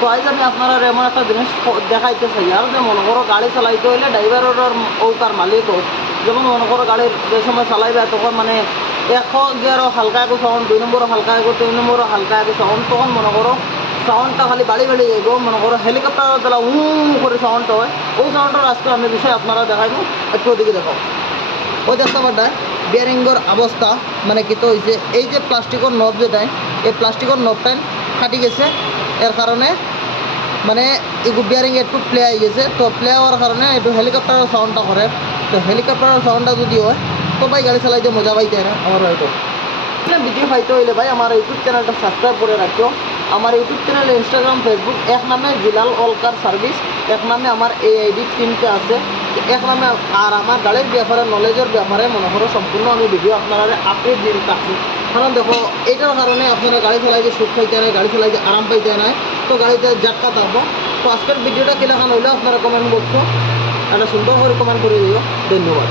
তো আজ আমি আপনারা এমন একটা জিনিস দেখাইতে চাই আর যে মনে করো গাড়ি চালাইতে হইলে ড্রাইভারের হোক আর মালিক হোক, যেমন মনে করো গাড়ির যে সময় চালাইবে তখন মানে 100 গিয়ারও হালকা একটু সাউন্ড, 2 নম্বরও হালকা একটু, 3 নম্বরও হালকা একটু সাউন্ড, তখন মনে করো সাউন্ডটা খালি বাড়ি যাইব। মনে করো হেলিকপ্টারের দ্বারা করে সাউন্ডটা হয়, ওই সাউন্ডটার আজকে আমি বিষয় আপনারা দেখাইব। একটু ওদিকে দেখো, ওই দেখতে পাটা বিয়ারিংয়ের অবস্থা মানে কি তো হয়েছে, এই যে প্লাস্টিকের নব যেটাই, এই প্লাস্টিকের নবটাই ফাটি গেছে। এর কারণে মানে এগুলো বিয়ারিং একটু প্লে হয়ে গেছে। তো প্লে হওয়ার কারণে একটু হেলিকপ্টারের সাউন্ডটা করে। তো হেলিকপ্টারের সাউন্ডটা যদি হয় তো ভাই গাড়ি চালাইতে মজা পাইতে না আমার হয়তো। ভিডিও পাইতে হইলে ভাই আমার ইউটিউব চ্যানেলটা সাবস্ক্রাইব করে রাখো। আমার ইউটিউব চ্যানেল, ইনস্টাগ্রাম, ফেসবুক এক নামে জিলাল অলকার সার্ভিস, এক নামে আমার এই আইডি 3টে আছে, এক নামে। আর আমার গাড়ির ব্যাপারে, নলেজের ব্যাপারে মনে করো সম্পূর্ণ আমি ভিডিও আপনারা আপডেট দিয়ে থাকি। কারণ দেখো এটার কারণে আপনারা গাড়ি চালাইতে সুখ পাইতে নাই, গাড়ি চালাইতে আরাম পাইতে নাই, তো গাড়িতে জাটকা থাকবো। তো আজকের ভিডিওটা কিলাখান হইলে আপনারা কমেন্ট বক্স একটা সুন্দর করে কমেন্ট করে দিও। ধন্যবাদ।